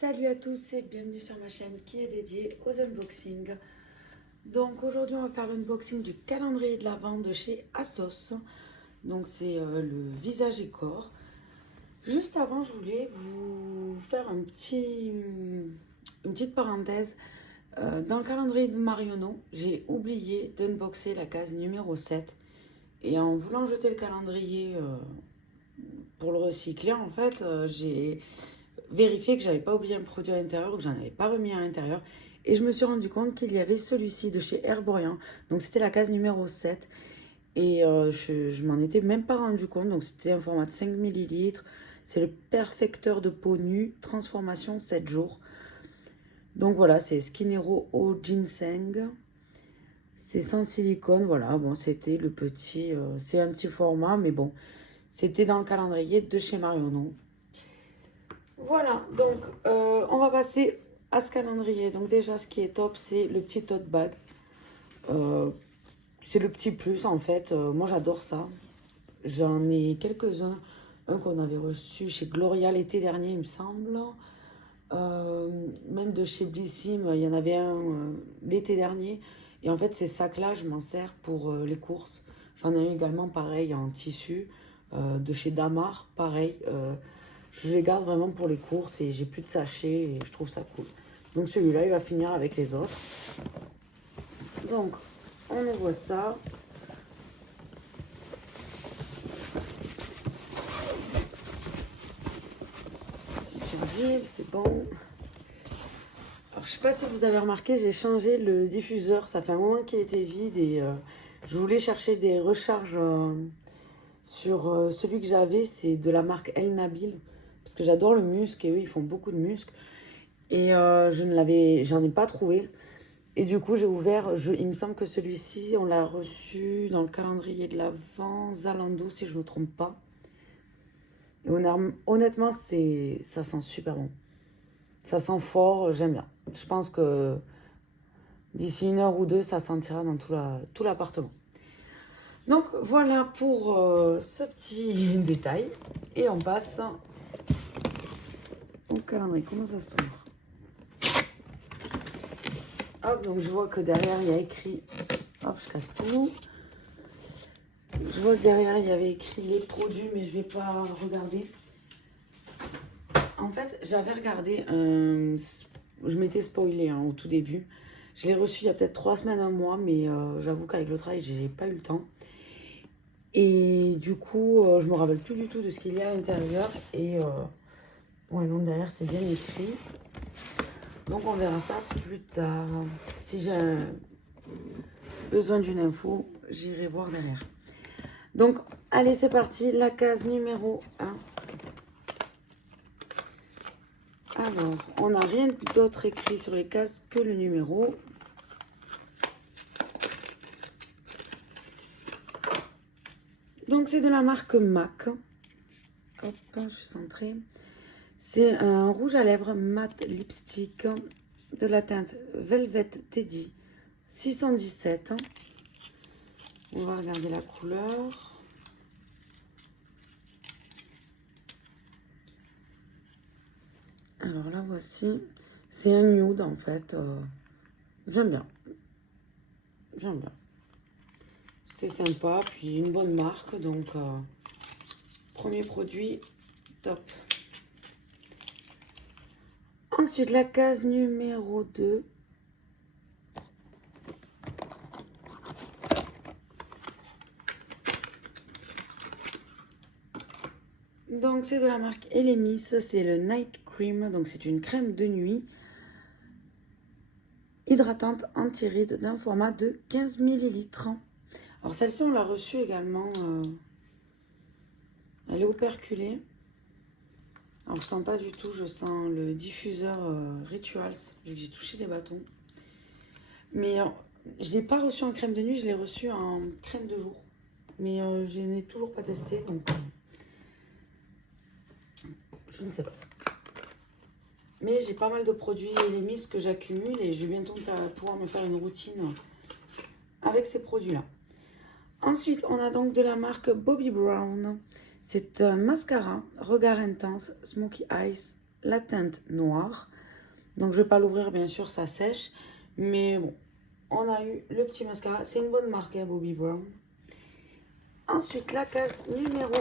Salut à tous et bienvenue sur ma chaîne qui est dédiée aux unboxings. Donc aujourd'hui on va faire l'unboxing du calendrier de l'Avent de chez ASOS. Donc c'est le visage et corps. Juste avant je voulais vous faire une petite parenthèse. Dans le calendrier de Marionneau, j'ai oublié d'unboxer la case numéro 7. Et en voulant jeter le calendrier pour le recycler, en fait, j'ai vérifié que j'avais pas oublié un produit à l'intérieur ou que j'en avais pas remis à l'intérieur. Et je me suis rendu compte qu'il y avait celui-ci de chez Herborian. Donc c'était la case numéro 7. Et je m'en étais même pas rendu compte. Donc c'était un format de 5 millilitres. C'est le perfecteur de peau nue, transformation 7 jours. Donc voilà, c'est Skinero au ginseng. C'est sans silicone, voilà. Bon, c'était le petit... c'est un petit format, mais bon. C'était dans le calendrier de chez Marionneau. Voilà, donc on va passer à ce calendrier. Donc déjà, ce qui est top, c'est le petit tote bag. C'est le petit plus, en fait. Moi, j'adore ça. J'en ai quelques-uns. Un qu'on avait reçu chez Gloria l'été dernier, il me semble. Même de chez Blissim, il y en avait un l'été dernier. Et en fait, ces sacs-là, je m'en sers pour les courses. J'en ai un également, pareil, en tissu. De chez Damar, pareil. Je les garde vraiment pour les courses et j'ai plus de sachets et je trouve ça cool. Donc celui-là, il va finir avec les autres. Donc, on ouvre ça. Si j'arrive, c'est bon. Alors, je sais pas si vous avez remarqué, j'ai changé le diffuseur. Ça fait un moment qu'il était vide et je voulais chercher des recharges sur celui que j'avais. C'est de la marque El Nabil. Parce que j'adore le musc et eux, ils font beaucoup de musc. Et j'en ai pas trouvé. Et du coup, j'ai ouvert, il me semble que celui-ci, on l'a reçu dans le calendrier de l'Avent, Zalando, si je ne me trompe pas. Et honnêtement, ça sent super bon. Ça sent fort, j'aime bien. Je pense que d'ici 1 heure ou 2, ça sentira dans tout l'appartement. Donc voilà pour ce petit détail. Et on passe au calendrier. Comment ça s'ouvre? Hop, donc je vois que derrière, il y a écrit... Hop, je casse tout. Je vois que derrière, il y avait écrit les produits, mais je ne vais pas regarder. En fait, j'avais regardé, je m'étais spoilé au tout début. Je l'ai reçu il y a peut-être 3 semaines, un mois, mais j'avoue qu'avec le travail, j'ai pas eu le temps. Et du coup, je me rappelle plus du tout de ce qu'il y a à l'intérieur. Et ouais, donc derrière, c'est bien écrit. Donc on verra ça plus tard. Si j'ai besoin d'une info, j'irai voir derrière. Donc, allez, c'est parti. La case numéro 1. Alors, on n'a rien d'autre écrit sur les cases que le numéro. Donc, c'est de la marque MAC. Hop, je suis centrée. C'est un rouge à lèvres mat lipstick de la teinte Velvet Teddy 617. On va regarder la couleur. Alors là, voici. C'est un nude en fait. J'aime bien. J'aime bien. C'est sympa, puis une bonne marque. Donc, premier produit, top. Ensuite, la case numéro 2. Donc, c'est de la marque Elemis. C'est le Night Cream. Donc, c'est une crème de nuit hydratante anti-rides d'un format de 15 ml. Alors, celle-ci, on l'a reçue également. Elle est operculée. Alors, je sens pas du tout. Je sens le diffuseur Rituals, vu que j'ai touché les bâtons. Mais je ne l'ai pas reçu en crème de nuit. Je l'ai reçu en crème de jour. Mais je n'ai toujours pas testé. Donc, je ne sais pas. Mais j'ai pas mal de produits Elemis que j'accumule et je vais bientôt pouvoir me faire une routine avec ces produits-là. Ensuite, on a donc de la marque Bobbi Brown. C'est un mascara, regard intense, Smoky Eyes la teinte noire. Donc je vais pas l'ouvrir, bien sûr, ça sèche. Mais bon, on a eu le petit mascara. C'est une bonne marque, hein, Bobbi Brown. Ensuite, la case numéro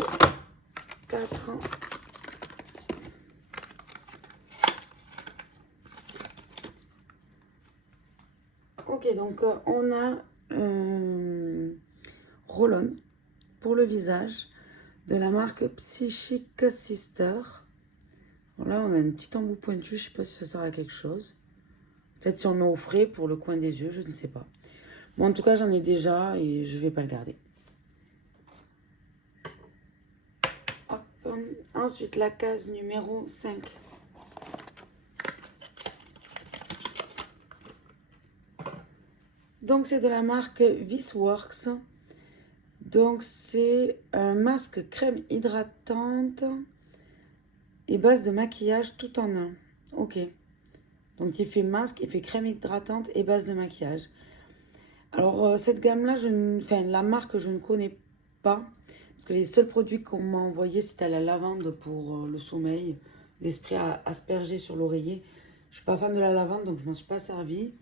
4. Ok, donc on a Roll-On pour le visage de la marque Psychic Sister. Voilà, on a une petite embout pointu, je sais pas si ça sert à quelque chose. Peut-être si on met au frais pour le coin des yeux, je ne sais pas. Bon, en tout cas, j'en ai déjà et je vais pas le garder. Hop. Ensuite, la case numéro 5. Donc, c'est de la marque Visworks. Donc, c'est un masque crème hydratante et base de maquillage tout en un. Ok. Donc, il fait masque, il fait crème hydratante et base de maquillage. Alors, cette gamme-là, enfin, la marque, je ne connais pas. Parce que les seuls produits qu'on m'a envoyés, c'était la lavande pour le sommeil, des sprays à asperger sur l'oreiller. Je ne suis pas fan de la lavande, donc je ne m'en suis pas servi.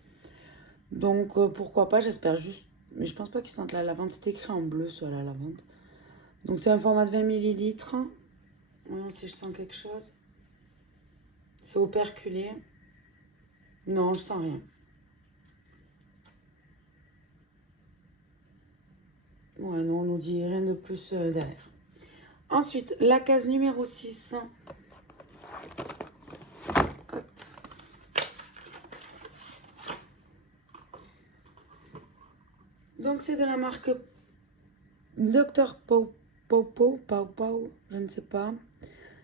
Donc, pourquoi pas, j'espère juste. Mais je pense pas qu'ils sentent la lavande. C'est écrit en bleu sur la lavande. Donc, c'est un format de 20 ml. Voyons si je sens quelque chose. C'est operculé. Non, je sens rien. Ouais, non, on nous dit rien de plus derrière. Ensuite, la case numéro 6. Hop. Donc, c'est de la marque Dr. Pau, je ne sais pas.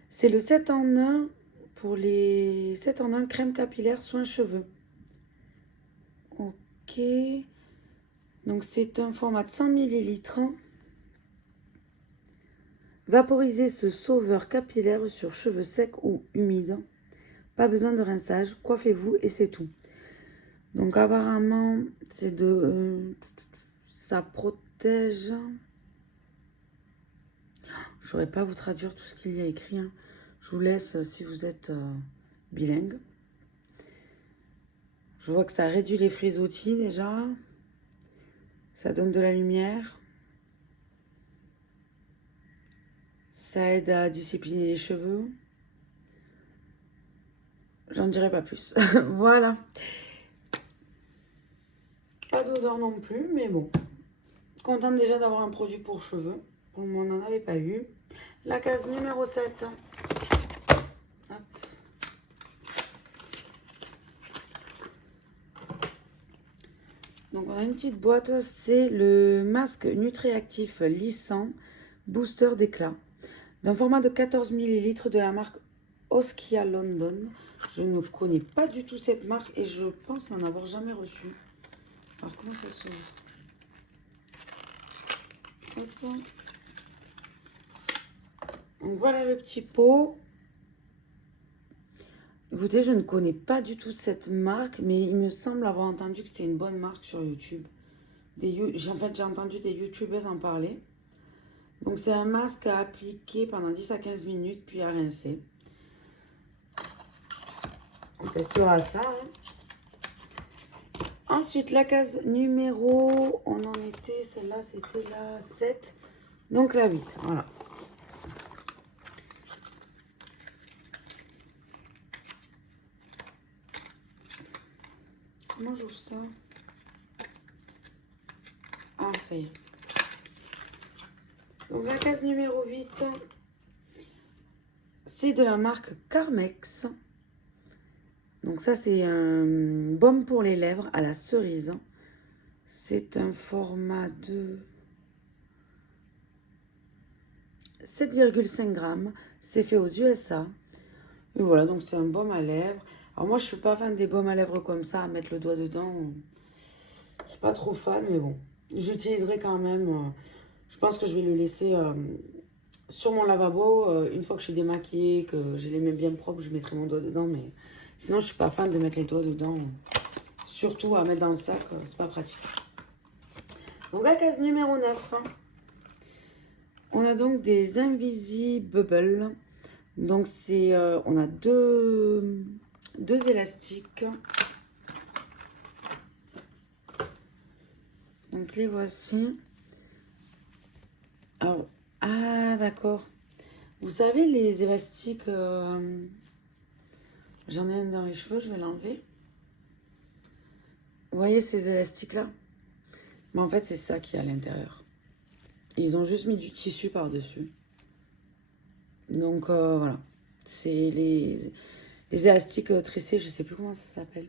C'est le 7 en 1 pour les 7 en 1 crème capillaire soins cheveux. Ok. Donc, c'est un format de 100 ml. Vaporisez ce sauveur capillaire sur cheveux secs ou humides. Pas besoin de rinçage. Coiffez-vous et c'est tout. Donc, apparemment, c'est de... ça protège... Je ne saurais pas vous traduire tout ce qu'il y a écrit. Hein. Je vous laisse si vous êtes bilingue. Je vois que ça réduit les frisottis déjà. Ça donne de la lumière. Ça aide à discipliner les cheveux. J'en dirai pas plus. Voilà. Pas d'odeur non plus, mais bon. Contente déjà d'avoir un produit pour cheveux. Pour le moment, on n'en avait pas eu. La case numéro 7. Hop. Donc, on a une petite boîte. C'est le masque Nutriactif lissant booster d'éclat. D'un format de 14 ml de la marque Oskia London. Je ne connais pas du tout cette marque et je pense n'en avoir jamais reçu. Alors, comment ça se... Hop. Donc, voilà le petit pot. Écoutez, je ne connais pas du tout cette marque, mais il me semble avoir entendu que c'était une bonne marque sur YouTube. En fait, j'ai entendu des YouTubers en parler. Donc, c'est un masque à appliquer pendant 10 à 15 minutes, puis à rincer. On testera ça. Hein. Ensuite, la case numéro... On en était... Celle-là, c'était la 7. Donc, la 8. Voilà. Comment j'ouvre ça? Ah, ça y est. Donc, la case numéro 8, c'est de la marque Carmex. Donc, ça, c'est un baume pour les lèvres à la cerise. C'est un format de 7,5 grammes. C'est fait aux USA. Et voilà, donc c'est un baume à lèvres. Alors, moi, je ne suis pas fan des baumes à lèvres comme ça, à mettre le doigt dedans. Je ne suis pas trop fan, mais bon. J'utiliserai quand même. Je pense que je vais le laisser sur mon lavabo. Une fois que je suis démaquillée, que j'ai les mains bien propres, je mettrai mon doigt dedans. Mais sinon, je ne suis pas fan de mettre les doigts dedans. Surtout à mettre dans le sac, c'est pas pratique. Donc, la case numéro 9. On a donc des Invisible Donc c'est, on a deux élastiques. Donc les voici. Alors, ah d'accord. Vous savez les élastiques, j'en ai un dans les cheveux, je vais l'enlever. Vous voyez ces élastiques là? Mais en fait c'est ça qui est à l'intérieur. Ils ont juste mis du tissu par-dessus. Donc voilà. C'est les élastiques tressés, je sais plus comment ça s'appelle.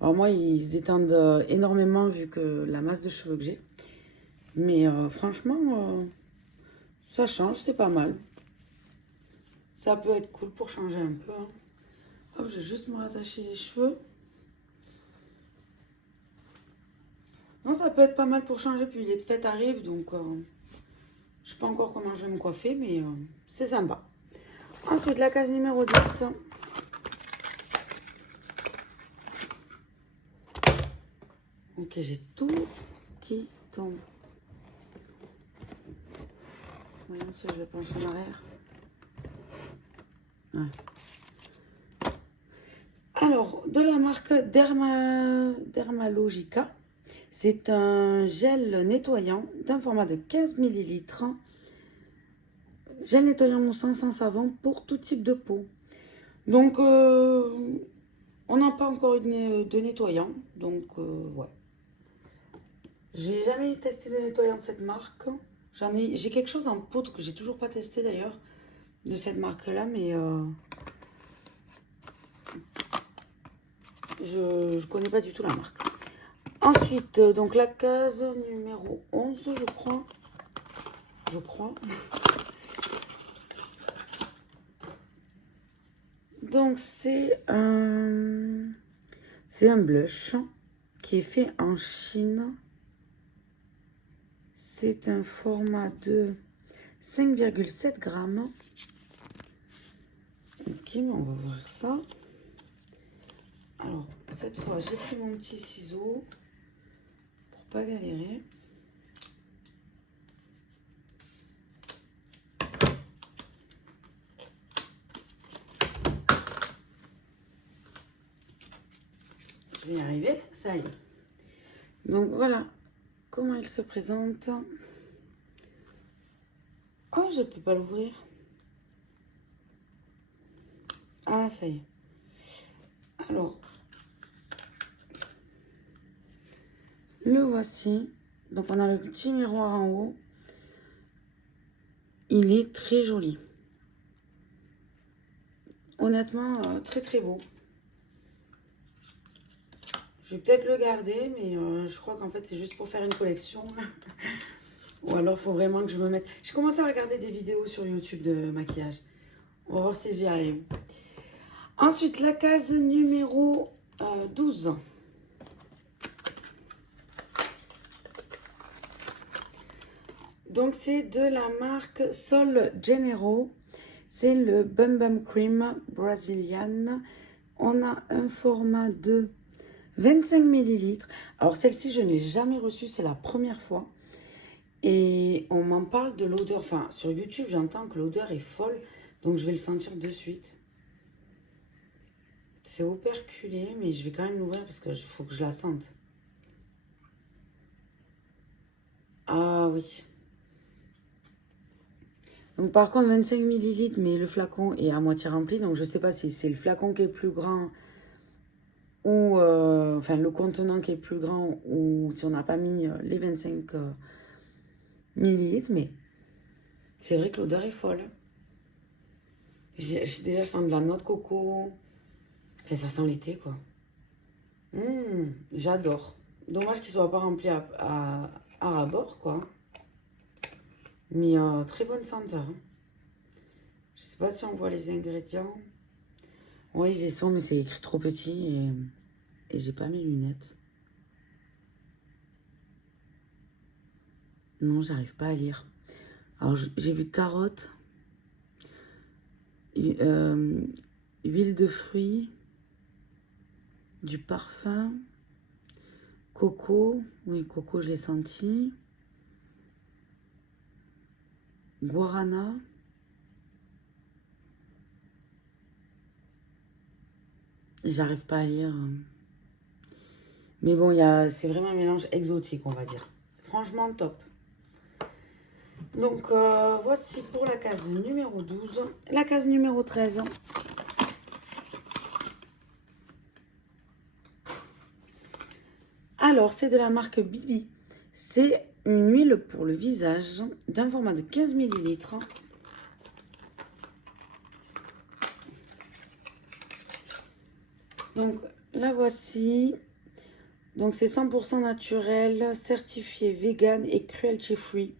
Alors moi ils se détendent énormément vu que la masse de cheveux que j'ai. Mais franchement, ça change, c'est pas mal. Ça peut être cool pour changer un peu. Hein. Hop, je vais juste me rattacher les cheveux. Non, ça peut être pas mal pour changer. Puis les fêtes arrivent, donc je sais pas encore comment je vais me coiffer, mais c'est sympa. Ensuite, la case numéro 10. Ok, j'ai tout qui tombe. Voyons si je vais pencher en arrière. Ouais. Alors, de la marque Dermalogica, c'est un gel nettoyant d'un format de 15 ml. Gel nettoyant moussant sans savon pour tout type de peau. Donc, on n'a pas encore eu de nettoyant. Donc, ouais. J'ai jamais testé de nettoyant de cette marque. J'ai quelque chose en poudre que j'ai toujours pas testé d'ailleurs de cette marque-là, mais je connais pas du tout la marque. Ensuite, donc la case numéro 11, je crois. Donc c'est un blush qui est fait en Chine. C'est un format de 5,7 grammes. Ok, mais on va ouvrir ça. Alors, cette fois, j'ai pris mon petit ciseau pour pas galérer. Je vais y arriver, ça y est. Donc voilà comment il se présente. Oh, je peux pas l'ouvrir. Ah, ça y est. Alors, le voici. Donc on a le petit miroir en haut. Il est très joli. Honnêtement, très très beau. Je vais peut-être le garder, mais je crois qu'en fait c'est juste pour faire une collection. Ou alors il faut vraiment que je me mette... J'ai commencé à regarder des vidéos sur YouTube de maquillage. On va voir si j'y arrive. Ensuite, la case numéro 12. Donc c'est de la marque Sol Janeiro. C'est le Bum Bum Cream Brazilian. On a un format de 25 ml. Alors celle-ci, je ne l'ai jamais reçue, c'est la première fois. Et on m'en parle de l'odeur. Enfin, sur YouTube, j'entends que l'odeur est folle. Donc je vais le sentir de suite. C'est operculé, mais je vais quand même l'ouvrir parce qu'il faut que je la sente. Ah oui. Donc par contre 25 ml, mais le flacon est à moitié rempli. Donc je ne sais pas si c'est le flacon qui est plus grand ou enfin le contenant qui est plus grand ou si on n'a pas mis les 25 millilitres. Mais c'est vrai que l'odeur est folle. J'ai déjà je sens de la noix de coco. Enfin ça sent l'été quoi. J'adore. Dommage qu'il ne soit pas rempli à rabord quoi. Mais très bonne senteur. Hein. Je sais pas si on voit les ingrédients. Oui, ils y sont, mais c'est écrit trop petit et j'ai pas mes lunettes. Non, j'arrive pas à lire. Alors, j'ai vu carotte, huile de fruits, du parfum, coco. Oui, coco, je l'ai senti. Guarana. J'arrive pas à lire. Mais bon, c'est vraiment un mélange exotique, on va dire. Franchement, top. Donc, voici pour la case numéro 12. La case numéro 13. Alors, c'est de la marque Bibi. C'est une huile pour le visage d'un format de 15 ml. Donc, la voici. Donc, c'est 100% naturel, certifié vegan et cruelty free.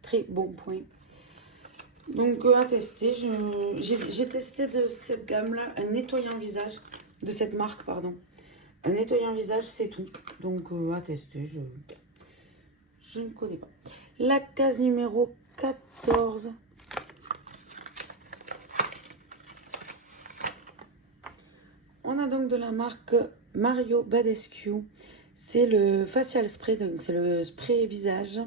Très bon point. Donc, à tester. J'ai testé de cette gamme-là un nettoyant visage. De cette marque, pardon. Un nettoyant visage, c'est tout. Donc, à tester. Je ne connais pas. La case numéro 14. On a donc de la marque Mario Badescu. C'est le facial spray, donc c'est le spray visage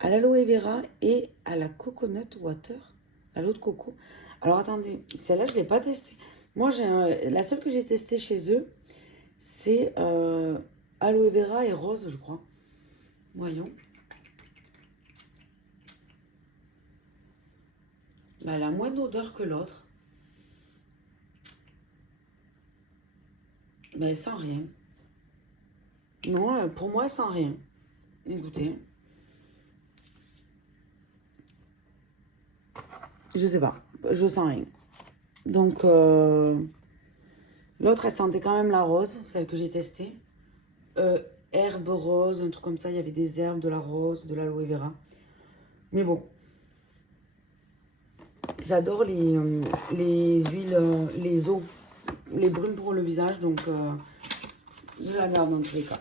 à l'aloe vera et à la coconut water, à l'eau de coco. Alors attendez, celle-là je ne l'ai pas testée. Moi, la seule que j'ai testée chez eux, c'est aloe vera et rose, je crois. Voyons. Bah, elle a moins d'odeur que l'autre. Mais sans rien. Non, pour moi, sans rien. Écoutez. Je sais pas. Je sens rien. Donc, l'autre, elle sentait quand même la rose, celle que j'ai testée. Herbe rose, un truc comme ça. Il y avait des herbes, de la rose, de l'aloe vera. Mais bon. J'adore les huiles, les eaux, les brumes pour le visage. Donc, je la garde dans tous les cas.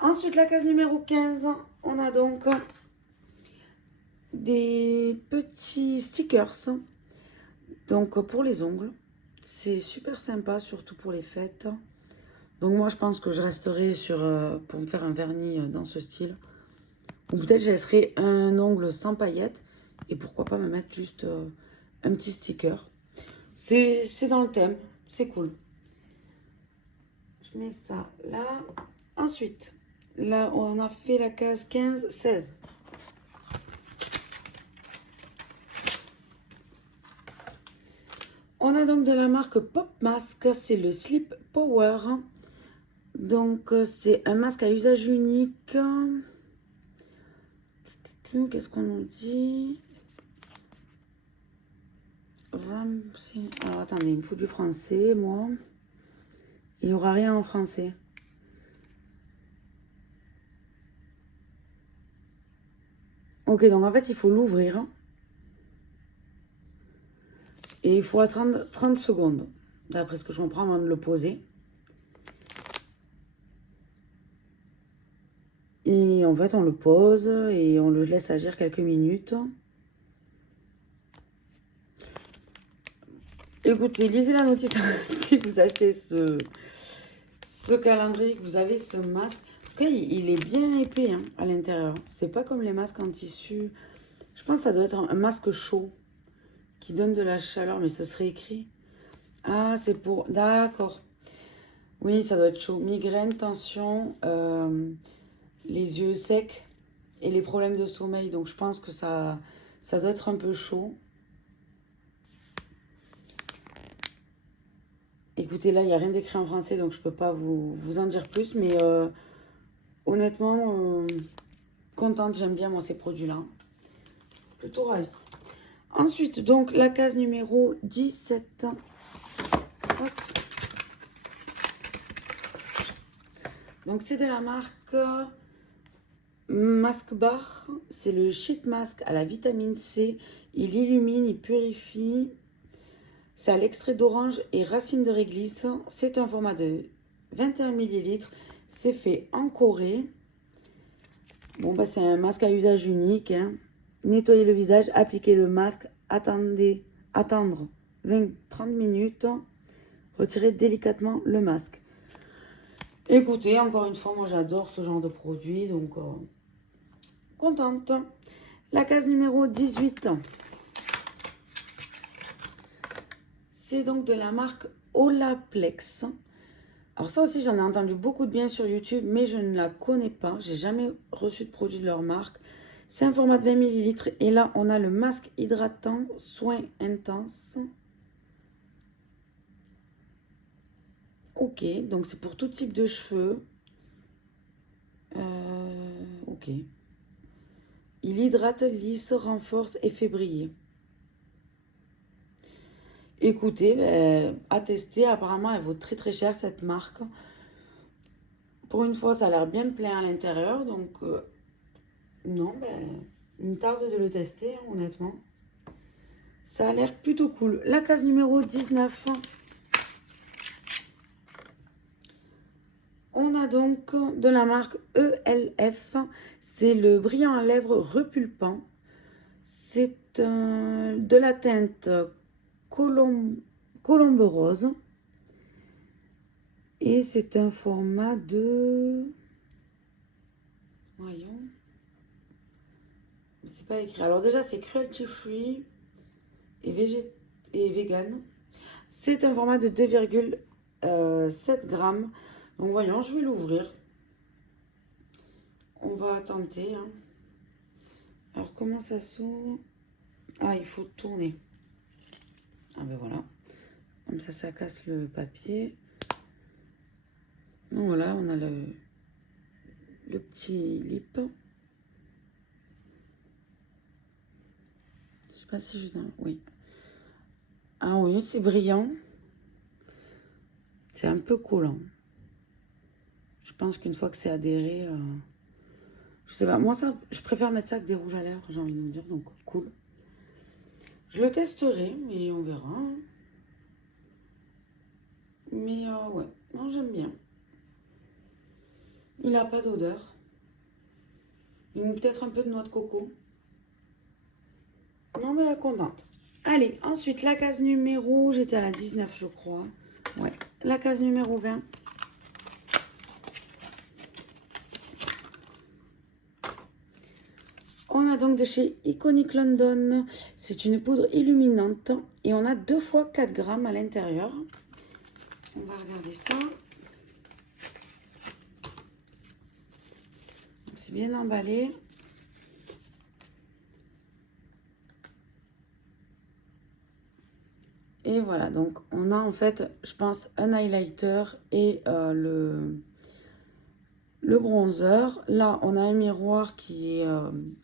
Ensuite, la case numéro 15. On a donc des petits stickers. Donc, pour les ongles. C'est super sympa, surtout pour les fêtes. Donc moi, je pense que je resterai pour me faire un vernis dans ce style. Ou peut-être je laisserai un ongle sans paillettes. Et pourquoi pas me mettre juste un petit sticker. C'est dans le thème. C'est cool. Je mets ça là. Ensuite, là, on a fait la case 15, 16. On a donc de la marque Pop Mask. C'est le Sleep Power. Donc, c'est un masque à usage unique. Qu'est-ce qu'on nous dit? Alors, attendez, il me faut du français, moi. Il n'y aura rien en français. Ok, donc en fait, il faut l'ouvrir. Et il faut attendre 30 secondes, d'après ce que je comprends, avant de le poser. Et en fait, on le pose et on le laisse agir quelques minutes. Écoutez, lisez la notice si vous achetez ce calendrier, que vous avez ce masque. En tout cas, il est bien épais hein, à l'intérieur. C'est pas comme les masques en tissu. Je pense que ça doit être un masque chaud qui donne de la chaleur, mais ce serait écrit. Ah, c'est pour... D'accord. Oui, ça doit être chaud. Migraine, tension, les yeux secs et les problèmes de sommeil. Donc, je pense que ça doit être un peu chaud. Écoutez, là, il n'y a rien d'écrit en français, donc je ne peux pas vous en dire plus. Mais honnêtement, contente, j'aime bien, moi, ces produits-là. Plutôt ravie. Ensuite, donc, la case numéro 17. Hop. Donc, c'est de la marque Mask Bar. C'est le Sheet Mask à la vitamine C. Il illumine, il purifie. C'est à l'extrait d'orange et racine de réglisse. C'est un format de 21 ml. C'est fait en Corée. Bon, bah, c'est un masque à usage unique. Hein. Nettoyer le visage, appliquer le masque, attendre 20-30 minutes. Retirer délicatement le masque. Écoutez, encore une fois, moi j'adore ce genre de produit. Donc, contente. La case numéro 18. C'est donc de la marque Olaplex. Alors ça aussi, j'en ai entendu beaucoup de bien sur YouTube, mais je ne la connais pas. J'ai jamais reçu de produit de leur marque. C'est un format de 20 ml. Et là, on a le masque hydratant soin intense. Ok, donc c'est pour tout type de cheveux. Ok. Il hydrate, lisse, renforce et fait briller. Écoutez, à tester, apparemment elle vaut très très cher cette marque. Pour une fois, ça a l'air bien plein à l'intérieur, donc non, il me tarde de le tester, hein, honnêtement. Ça a l'air plutôt cool. La case numéro 19. On a donc de la marque ELF. C'est le brillant à lèvres repulpant. C'est de la teinte colombe rose. Et c'est un format de... Voyons. C'est pas écrit. Alors déjà, c'est cruelty free et vegan. C'est un format de 2,7 grammes. Donc voyons, je vais l'ouvrir. On va tenter. Hein. Alors comment ça s'ouvre? Ah, il faut tourner. Ah ben voilà. Comme ça casse le papier. Donc voilà, on a le petit lip. Je sais pas si je... Oui. Ah oui, c'est brillant. C'est un peu collant. Je pense qu'une fois que c'est adhéré... je sais pas, moi ça, je préfère mettre ça que des rouges à lèvres, j'ai envie de vous dire, donc cool. Je le testerai, mais on verra. Hein. Mais ouais, non, j'aime bien. Il n'a pas d'odeur. Peut-être un peu de noix de coco. Non, mais contente. Allez, ensuite, la case numéro... J'étais à la 19, je crois. Ouais, la case numéro 20. On a donc de chez Iconic London. C'est une poudre illuminante. Et on a 2 fois 4 grammes à l'intérieur. On va regarder ça. C'est bien emballé. Et voilà, donc on a en fait, je pense, un highlighter et le bronzer. Là, on a un miroir qui est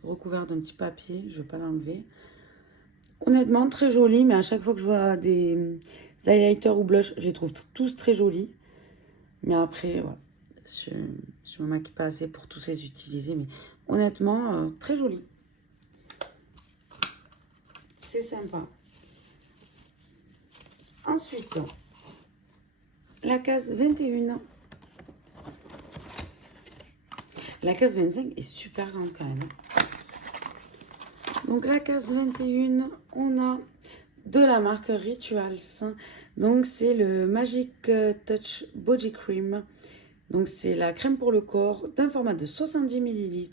recouvert d'un petit papier. Je ne vais pas l'enlever. Honnêtement, très joli, mais à chaque fois que je vois des highlighters ou blush, je les trouve tous très jolis. Mais après, voilà, je me maquille pas assez pour tous les utiliser. Mais honnêtement, très joli. C'est sympa. Ensuite, la case 21. La case 25 est super grande quand même. Donc la case 21, on a de la marque Rituals. Donc c'est le Magic Touch Body Cream. Donc c'est la crème pour le corps d'un format de 70 ml.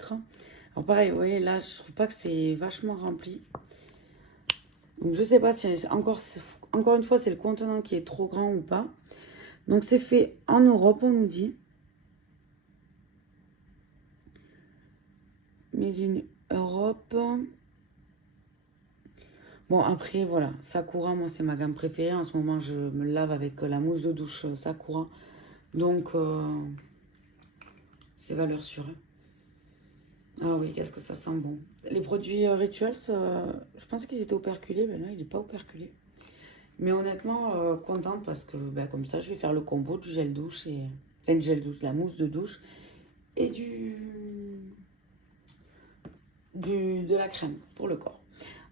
Alors pareil, vous voyez là, je trouve pas que c'est vachement rempli. Donc je sais pas si encore une fois c'est le contenant qui est trop grand ou pas. Donc c'est fait en Europe, on nous dit. Made in Europe. Bon, après, voilà, Sakura, moi, c'est ma gamme préférée. En ce moment, je me lave avec la mousse de douche Sakura. Donc, c'est valeur sûre. Ah oui, qu'est-ce que ça sent bon. Les produits Rituals, je pensais qu'ils étaient operculés. Mais là, il n'est pas operculé. Mais honnêtement, contente parce que comme ça, je vais faire le combo du gel douche et... Enfin, du gel douche, de la mousse de douche et de la crème pour le corps.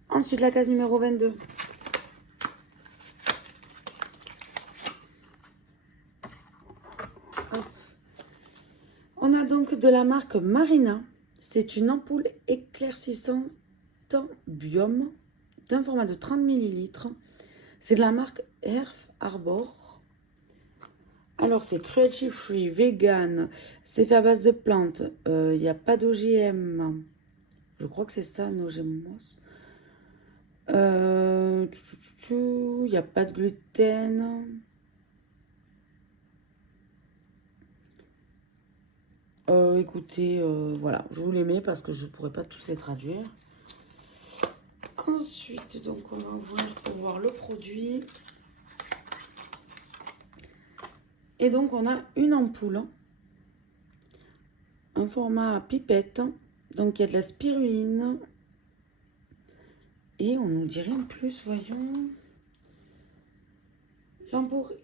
Ensuite, la case numéro 22. Hop. On a donc de la marque Marina. C'est une ampoule éclaircissante Biome d'un format de 30 ml. C'est de la marque Earth Arbor. Alors, c'est cruelty free, vegan. C'est fait à base de plantes. Il n'y a pas d'OGM. Je crois que c'est ça, nos GMOS. Il n'y a pas de gluten. Écoutez, voilà, je vous les mets parce que je ne pourrais pas tous les traduire. Ensuite, donc, on va ouvrir pour voir le produit. Et donc, on a une ampoule, un format pipette. Donc, il y a de la spiruline. Et on nous dit rien de plus, voyons.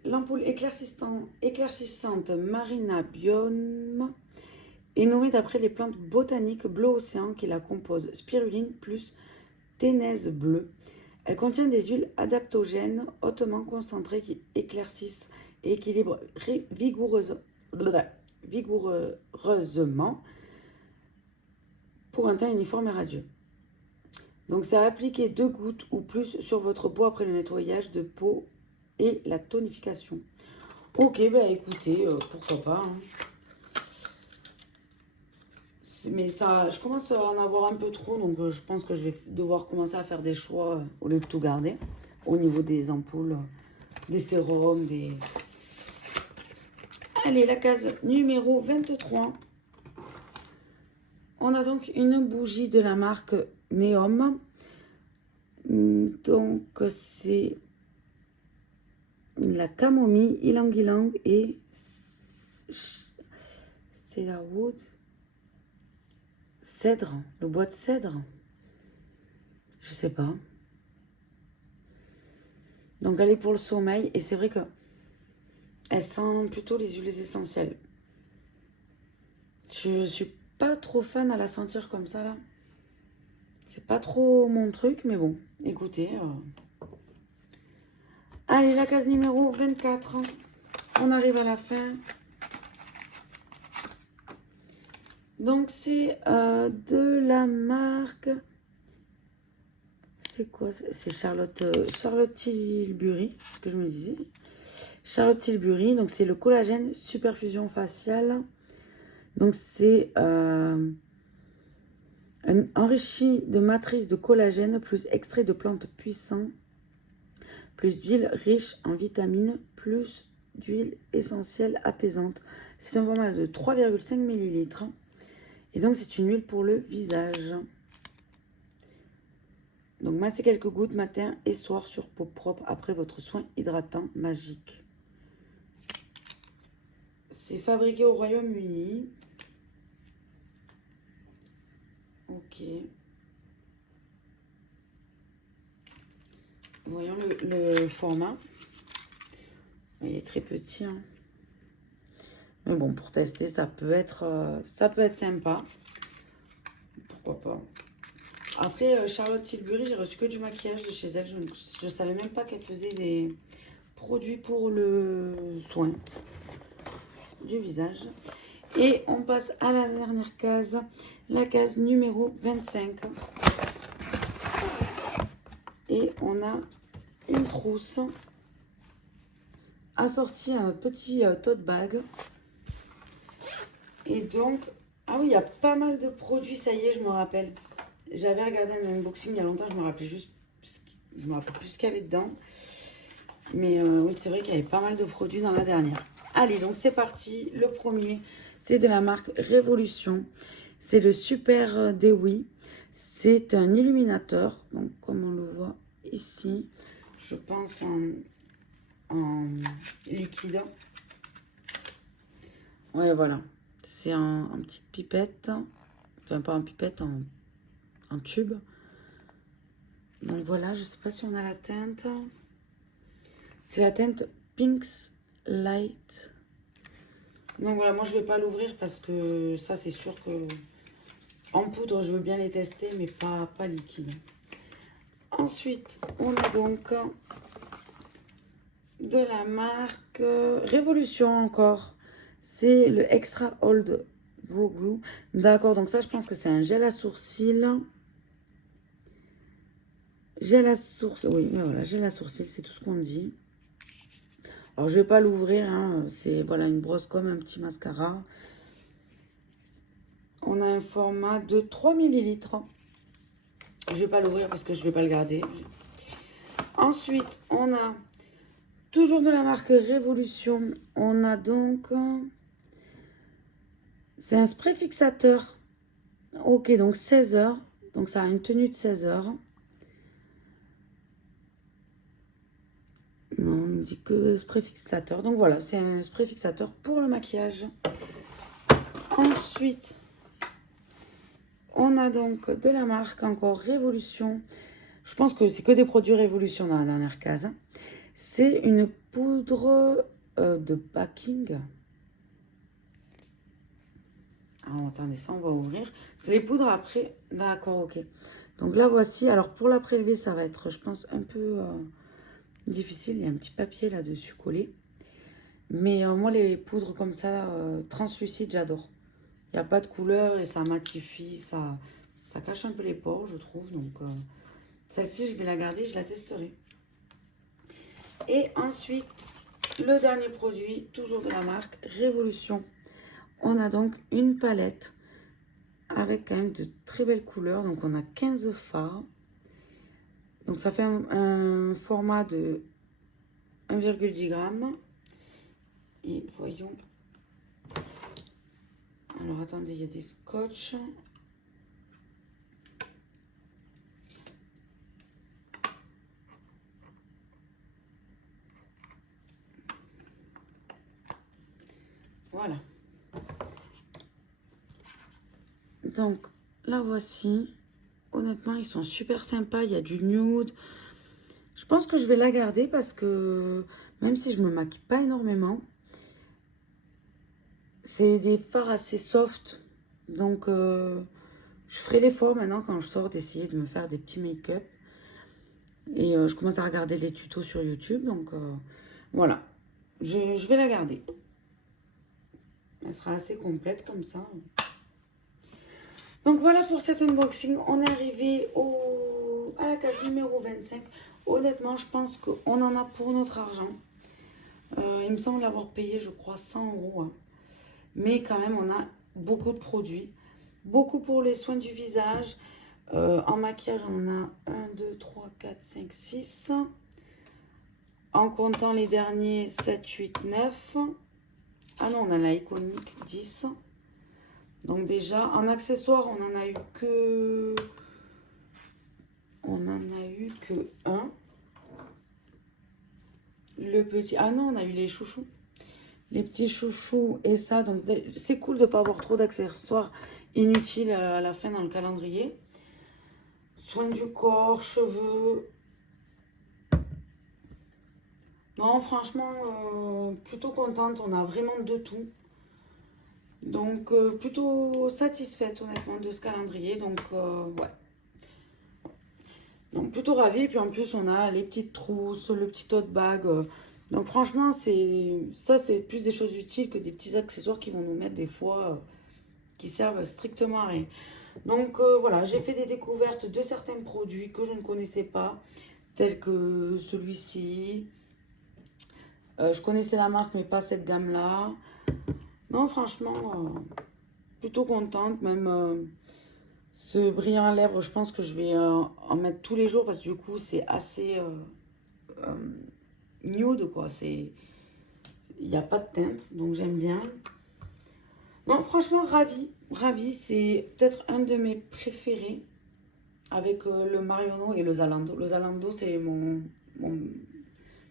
L'ampoule éclaircissante Marina Biome est nommée d'après les plantes botaniques bleu océan qui la composent. Spiruline plus ténèse bleue. Elle contient des huiles adaptogènes hautement concentrées qui éclaircissent et équilibrent vigoureusement pour un teint uniforme et radieux. Donc, ça a appliqué 2 gouttes ou plus sur votre peau après le nettoyage de peau et la tonification. Ok, bah écoutez, pourquoi pas. Hein. Mais ça, je commence à en avoir un peu trop, donc je pense que je vais devoir commencer à faire des choix au lieu de tout garder. Au niveau des ampoules, des sérums, des... Allez, la case numéro 23. On a donc une bougie de la marque Neom. Donc, c'est la camomille, ylang-ylang et c'est la wood. Cèdre, le bois de cèdre. Je sais pas. Donc, elle est pour le sommeil et c'est vrai que elle sent plutôt les huiles essentielles. Je suis pas trop fan à la sentir comme ça là. C'est pas trop mon truc, mais bon, écoutez. Allez, la case numéro 24. On arrive à la fin. Donc, c'est de la marque... C'est quoi? C'est Charlotte Tilbury, c'est ce que je me disais. Charlotte Tilbury, donc c'est le collagène superfusion faciale. Donc, c'est enrichi de matrice de collagène plus extrait de plantes puissants, plus d'huile riche en vitamines, plus d'huile essentielle apaisante. C'est un format de 3,5 ml. Et donc, c'est une huile pour le visage. Donc, massez quelques gouttes matin et soir sur peau propre après votre soin hydratant magique. C'est fabriqué au Royaume-Uni. Ok. Voyons le format. Il est très petit. Hein. Mais bon, pour tester, ça peut être sympa. Pourquoi pas. Après, Charlotte Tilbury, j'ai reçu que du maquillage de chez elle. Je ne savais même pas qu'elle faisait des produits pour le soin du visage. Et on passe à la dernière case, la case numéro 25. Et on a une trousse assortie à notre petit tote bag. Et donc, ah oui, il y a pas mal de produits, ça y est, je me rappelle. J'avais regardé un unboxing il y a longtemps, je me rappelle plus ce qu'il y avait dedans. Mais oui, c'est vrai qu'il y avait pas mal de produits dans la dernière. Allez, donc c'est parti. Le premier, c'est de la marque Révolution. C'est le Super Dewy. C'est un illuminateur. Donc, comme on le voit ici, je pense en liquide. Ouais, voilà. C'est en petite pipette. Enfin, pas en pipette, en tube. Donc voilà, je sais pas si on a la teinte. C'est la teinte Pinks Light. Donc voilà, moi je vais pas l'ouvrir parce que ça c'est sûr que en poudre je veux bien les tester mais pas liquide. Ensuite, on a donc de la marque Révolution encore. C'est le Extra Old Brow Glue. D'accord, donc ça je pense que c'est un gel à sourcils. Gel à sourcils, oui, mais voilà, gel à sourcils, c'est tout ce qu'on dit. Alors, je vais pas l'ouvrir, hein. C'est voilà, une brosse comme un petit mascara. On a un format de 3 ml. Je vais pas l'ouvrir parce que je vais pas le garder. Ensuite, on a toujours de la marque Révolution. On a donc C'est un spray fixateur. Ok, donc 16 heures. Donc ça a une tenue de 16 heures. Non, il me dit que spray fixateur. Donc voilà, c'est un spray fixateur pour le maquillage. Ensuite, on a donc de la marque encore Révolution. Je pense que c'est que des produits Révolution dans la dernière case. C'est une poudre de backing. Alors, attendez, ça, on va ouvrir. C'est les poudres après. D'accord, ok. Donc là, voici. Alors, pour la prélever, ça va être, je pense, un peu difficile. Il y a un petit papier là-dessus collé. Mais moi, les poudres comme ça, translucides, j'adore. Il n'y a pas de couleur et ça matifie, ça cache un peu les pores, je trouve. Donc, celle-ci, je vais la garder, je la testerai. Et ensuite, le dernier produit, toujours de la marque Révolution. On a donc une palette avec quand même de très belles couleurs. Donc, on a 15 fards. Donc, ça fait un format de 1,10 g. Et voyons. Alors, attendez, il y a des scotch. Voilà. Donc, la voici. Honnêtement, ils sont super sympas. Il y a du nude. Je pense que je vais la garder parce que même si je me maquille pas énormément, c'est des fards assez soft. Donc, je ferai l'effort maintenant quand je sors d'essayer de me faire des petits make-up. Et je commence à regarder les tutos sur YouTube. Donc, voilà. Je vais la garder. Elle sera assez complète comme ça. Donc, voilà pour cet unboxing. On est arrivé à la case numéro 25. Honnêtement, je pense qu'on en a pour notre argent. Il me semble l'avoir payé, je crois, 100 €. Hein. Mais quand même, on a beaucoup de produits. Beaucoup pour les soins du visage. En maquillage, on en a 1, 2, 3, 4, 5, 6. En comptant les derniers, 7, 8, 9. Ah non, on a la iconique, 10. Donc déjà, en accessoires, on en a eu que... On en a eu que un. Le petit... Ah non, on a eu les chouchous. Les petits chouchous et ça. Donc c'est cool de ne pas avoir trop d'accessoires inutiles à la fin dans le calendrier. Soins du corps, cheveux. Non, franchement, plutôt contente. On a vraiment de tout. Donc, plutôt satisfaite, honnêtement, de ce calendrier. Donc, ouais. Donc, plutôt ravie. Et puis, en plus, on a les petites trousses, le petit tote bag. Donc, franchement, c'est plus des choses utiles que des petits accessoires qui vont nous mettre des fois, qui servent strictement à rien. Donc, voilà, j'ai fait des découvertes de certains produits que je ne connaissais pas, tels que celui-ci. Je connaissais la marque, mais pas cette gamme-là. Non, franchement, plutôt contente. Même ce brillant à lèvres, je pense que je vais en mettre tous les jours parce que du coup, c'est assez nude, quoi. Il n'y a pas de teinte, donc j'aime bien. Non, franchement, ravie. Ravie, c'est peut-être un de mes préférés avec le Marionneau et le Zalando. Le Zalando, c'est le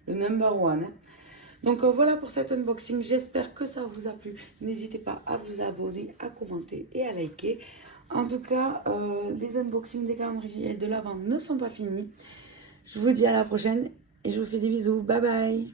number one. Hein. Donc voilà pour cet unboxing, j'espère que ça vous a plu. N'hésitez pas à vous abonner, à commenter et à liker. En tout cas, les unboxings des calendriers de l'Avent ne sont pas finis. Je vous dis à la prochaine et je vous fais des bisous. Bye bye.